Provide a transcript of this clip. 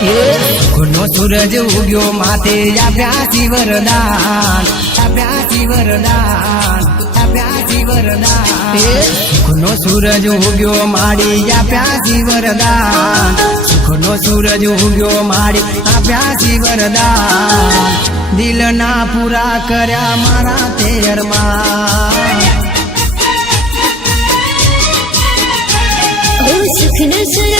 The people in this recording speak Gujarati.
સુખનો સૂરજ ઉગ્યો માથે આપ્યાસી વરદાન, આપ્યાસી વરદાન, આપ્યાસી વરદાન. સુખનો સૂરજ ઉગ્યો માડી આપ્યાસી વરદાન, સુખનો સૂરજ ઉગ્યો માડી આપ્યાસી વરદાન. દિલના પૂરા કર્યા મારા તે અરમાન. સુખનો સૂરજ